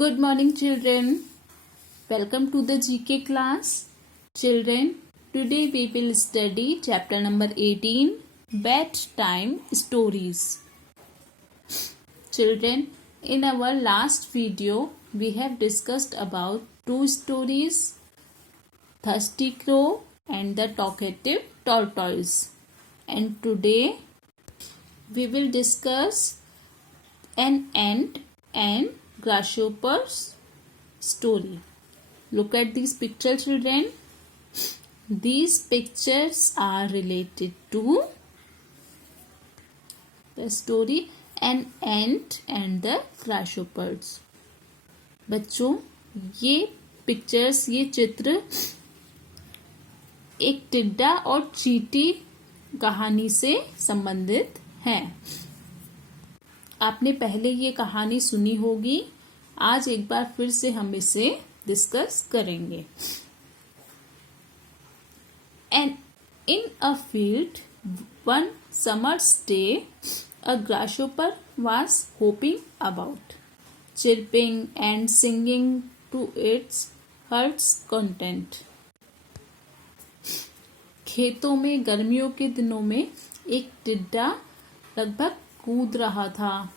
Good morning, children. Welcome to the GK class. Children, today we will study chapter number 18, Bedtime Stories. Children, in our last video, we have discussed about two stories, Thirsty Crow and the Talkative Tortoise. And today, we will discuss an ant and grasshopper's story. Look at these pictures, children. These pictures are related to the story An Ant and the Grasshoppers. बच्चों, ये pictures, ये चित्र एक टिड्डा और चींटी कहानी से संबंधित हैं. आपने पहले ये कहानी सुनी होगी. आज एक बार फिर से हम इसे डिस्कस करेंगे. And in a field one summer's day, a grasshopper was hopping about, chirping and singing to its heart's content. खेतों में गर्मियों के दिनों में एक टिड्डा लगभग कूद रहा था.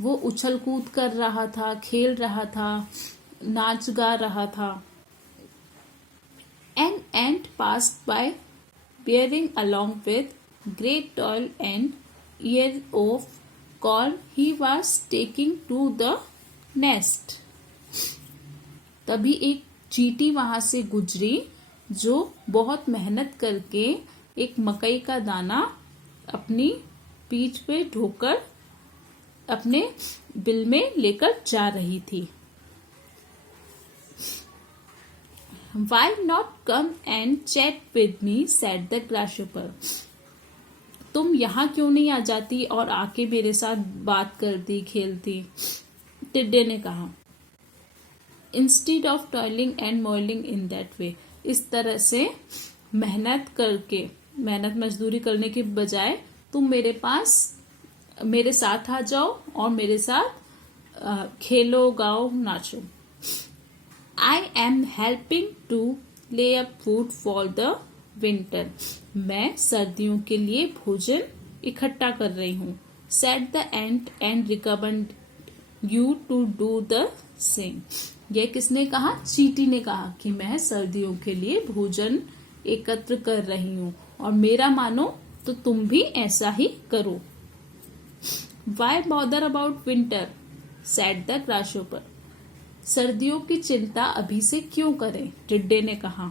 वो उछल कूद कर रहा था, खेल रहा था, नाच गा रहा था. An ant passed by, bearing along with great toil and ear of corn he was taking to the nest. तभी एक चींटी वहां से गुजरी जो बहुत मेहनत करके एक मकई का दाना अपनी पीठ पे ढोकर अपने बिल में लेकर जा रही थी. Why not come and chat with me, said the grasshopper. तुम यहाँ क्यों नहीं आ जाती और आके मेरे साथ बात करती, खेलती, टिड्डे ने कहा. Instead of toiling and moiling in that way, इस तरह से मेहनत मजदूरी करने के बजाय तुम मेरे साथ आ जाओ और मेरे साथ खेलो, गाओ, नाचो. I am helping to lay up food for the winter. मैं सर्दियों के लिए भोजन इकट्ठा कर रही हूँ. Said the ant and recommend you to do the same. यह किसने कहा? चींटी ने कहा कि मैं सर्दियों के लिए भोजन एकत्र कर रही हूँ और मेरा मानो तो तुम भी ऐसा ही करो. Why bother about winter? said the grasshopper. सर्दियों की चिंता अभी से क्यों करें? टिड्डे ने कहा.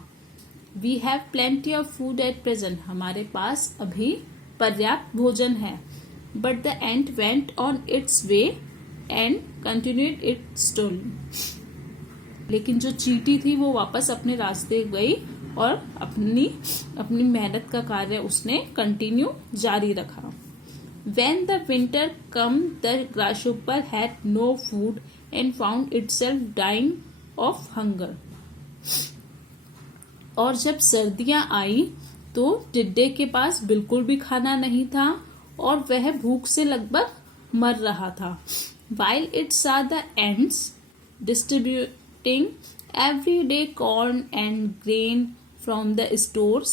We have plenty of food at present. हमारे पास अभी पर्याप्त भोजन है. But the ant went on its way and continued its story. लेकिन जो चींटी थी वो वापस अपने रास्ते गई और अपनी मेहनत का कार्य उसने कंटिन्यू जारी रखा. When the winter came, the grasshopper had no food and found itself dying of hunger. और जब सर्दियां आई तो टिड्डे के पास बिल्कुल भी खाना नहीं था और वह भूख से लगभग मर रहा था. While it saw the ants distributing everyday corn and grain from the stores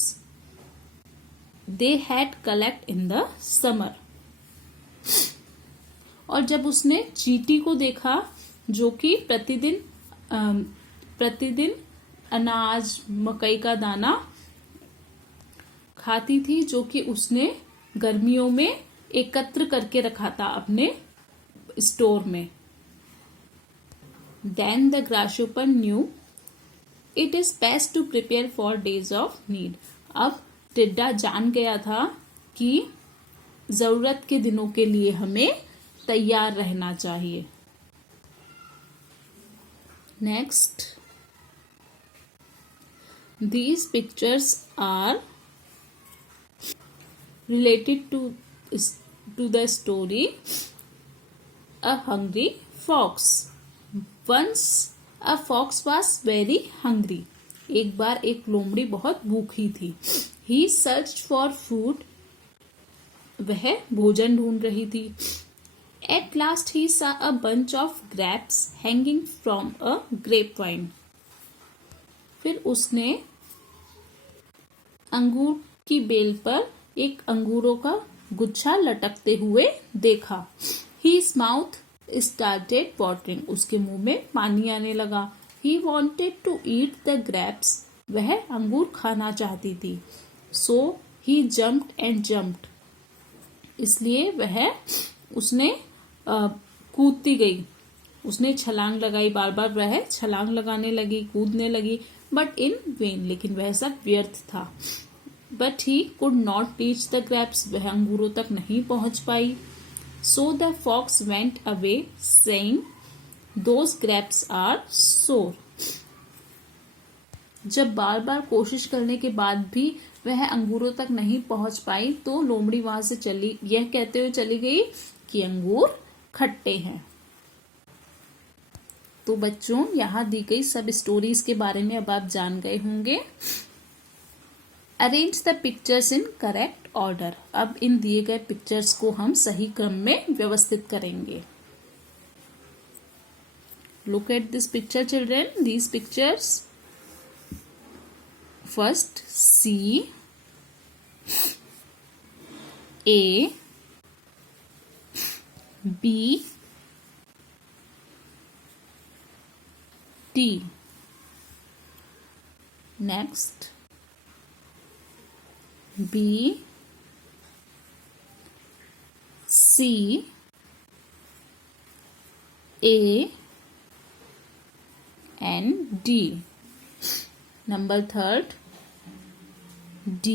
they had collected in the summer. और जब उसने चींटी को देखा जो कि प्रतिदिन अनाज, मकई का दाना खाती थी जो कि उसने गर्मियों में एकत्र करके रखा था अपने स्टोर में. Then the grasshopper knew it is best to prepare for days of need. अब टिड्डा जान गया था कि जरूरत के दिनों के लिए हमें तैयार रहना चाहिए. Next, these pictures are related to the story A Hungry Fox. Once a fox was very hungry. एक बार एक लोमड़ी बहुत भूखी थी. He searched for food. वह भोजन ढूंढ रही थी. At last he saw a bunch of grapes hanging from a grapevine. फिर उसने अंगूर की बेल पर एक अंगूरों का गुच्छा लटकते हुए देखा. His mouth started watering. उसके मुंह में पानी आने लगा. He wanted to eat the grapes. वह अंगूर खाना चाहती थी. So he jumped and jumped. इसलिए उसने कूदती गई. उसने छलांग लगाई. बार बार वह छलांग लगाने लगी, कूदने लगी. बट इन वेन, लेकिन वह सब व्यर्थ था. But he could not reach the grapes. वह अंगूरों तक नहीं पहुंच पाई. So the fox went away saying, those grapes are sour. जब बार बार कोशिश करने के बाद भी वह अंगूरों तक नहीं पहुंच पाई तो लोमड़ी वहां से यह कहते हुए चली गई कि अंगूर खट्टे हैं. तो बच्चों, यहाँ दी गई सब स्टोरीज के बारे में अब आप जान गए होंगे. Arrange the pictures in correct order. अब इन दिए गए पिक्चर्स को हम सही क्रम में व्यवस्थित करेंगे. Look at this picture children. These pictures. First C, A, B, D. Next B, C, A and D. Number third D,